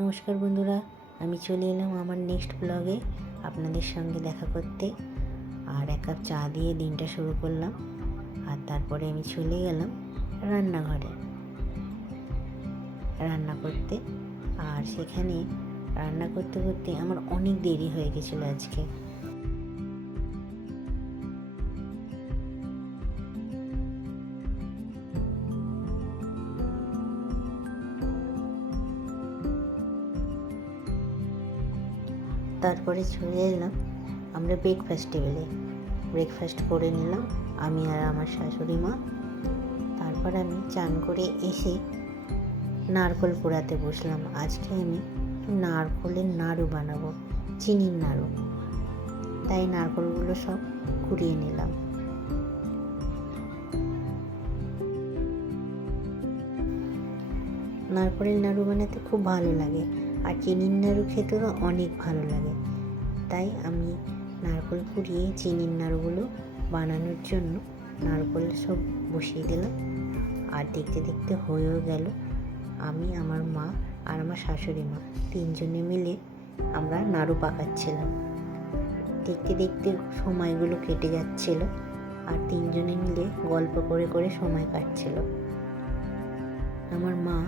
নমস্কার বন্ধুরা, আমি চলে এলাম আমার নেক্সট ব্লগে আপনাদের সঙ্গে দেখা করতে। আর এক কাপ চা দিয়ে দিনটা শুরু করলাম। আর তারপরে আমি চলে গেলাম রান্নাঘরে রান্না করতে। আর সেখানে রান্না করতে করতে আমার অনেক দেরি হয়ে গেছিলো আজকে। তারপরে চলে এলাম আমরা ব্রেকফাস্ট টেবিলে। ব্রেকফাস্ট করে নিলাম আমি আর আমার শাশুড়ি মা। তারপর আমি চান করে এসে নারকেল পোড়াতে বসলাম। আজকে আমি নারকেলের নাড়ু বানাবো, চিনির নাড়ু। তাই নারকেলগুলো সব কুড়িয়ে নিলাম। নারকেলের নাড়ু বানাতে খুব ভালো লাগে, আর চিনির নাড়ু খেতেও অনেক ভালো লাগে। তাই আমি নারকেল কুড়িয়ে চিনির নাড়ুগুলো বানানোর জন্য নারকেল সব বসিয়ে দিলাম। আর দেখতে দেখতে হয়েও গেল। আমি, আমার মা আর আমার শাশুড়ি মা তিনজনে মিলে আমরা নাড়ু পাকাচ্ছিলাম। দেখতে দেখতে সময়গুলো কেটে যাচ্ছিল, আর তিনজনে মিলে গল্প করে করে সময় কাটছিল। আমার মা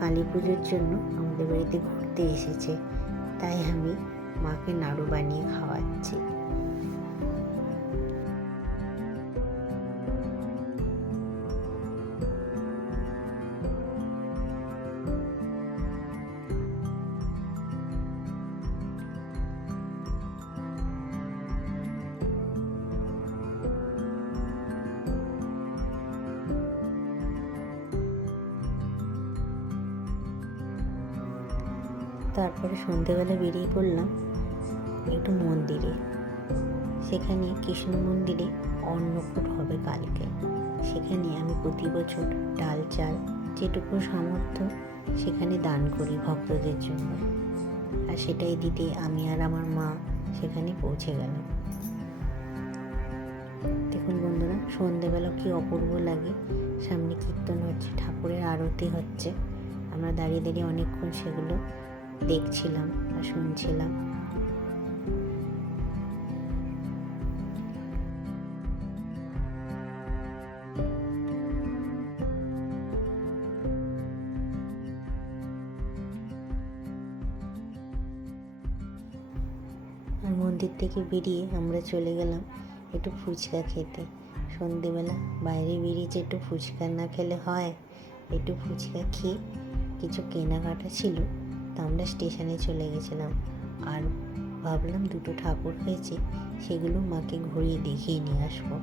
কালী পুজোর জন্য আমাদের বাড়িতে ঘুরতে এসেছে, তাই আমি মাকে নাড়ু বানিয়ে খাওয়াচ্ছি। তারপরে সন্ধেবেলা বেরিয়ে পড়লাম একটু মন্দিরে। সেখানে কৃষ্ণ মন্দিরে অন্নকূট হবে কালকে। সেখানে আমি প্রতি বছর ডাল চাল যেটুকু সামর্থ্য সেখানে দান করি ভক্তদের জন্য। আর সেটাই দিতে আমি আর আমার মা সেখানে পৌঁছে গেলাম। দেখুন বন্ধুরা, সন্ধেবেলা কি অপূর্ব লাগে। সামনে কীর্তন হচ্ছে, ঠাকুরের আরতি হচ্ছে। আমরা দাঁড়িয়ে দাঁড়িয়ে অনেকক্ষণ সেগুলো দেখছিলাম আর শুনছিলাম। আর মন্দির থেকে বেরিয়ে আমরা চলে গেলাম একটু ফুচকা খেতে। সন্ধেবেলা বাইরে বেরিয়েছে, একটু ফুচকা না খেলে হয়। একটু ফুচকা খেয়ে কিছু কেনাকাটা ছিল, তা আমরা স্টেশনে চলে গেছিলাম। আর ভাবলাম দুটো ঠাকুর হয়েছে, সেগুলো মাকে ঘুরিয়ে দেখিয়ে নিয়ে আসবো।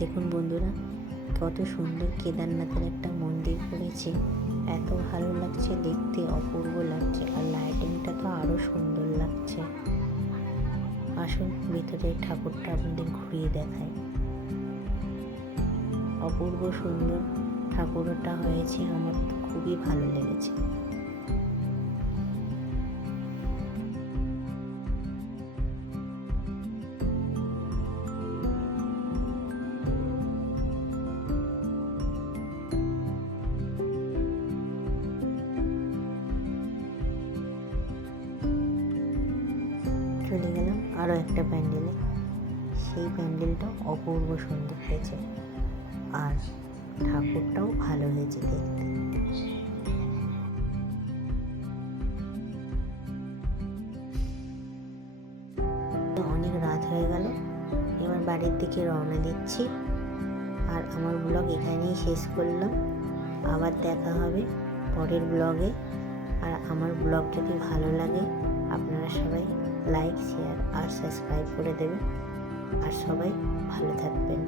দেখুন বন্ধুরা, কত সুন্দর কেদারনাথের একটা মন্দির করেছে। এত ভালো লাগছে দেখতে, অপূর্ব লাগছে। আর লাইটিংটা তো আরও সুন্দর লাগছে। আসুন ভিতরে ঠাকুরটা আপনাদের ঘুরিয়ে দেখায়। অপূর্ব সুন্দর ঠাকুরটা হয়েছে, আমার তো খুবই ভালো লেগেছে। চলে গেলাম আরও একটা প্যান্ডেলে। সেই প্যান্ডেলটা অপূর্ব সুন্দর হয়েছে, আর ঠাকুরটাও ভালো হয়েছে দেখতে। অনেক রাত হয়ে গেল, এবার বাড়ির দিকে রওনা দিচ্ছি। আর আমার ব্লগ এখানেই শেষ করলাম। আবার দেখা হবে পরের ব্লগে। আর আমার ব্লগ যদি ভালো লাগে আপনারা সবাই লাইক, শেয়ার আর সাবস্ক্রাইব করে দেবেন। আর সবাই ভালো থাকবেন।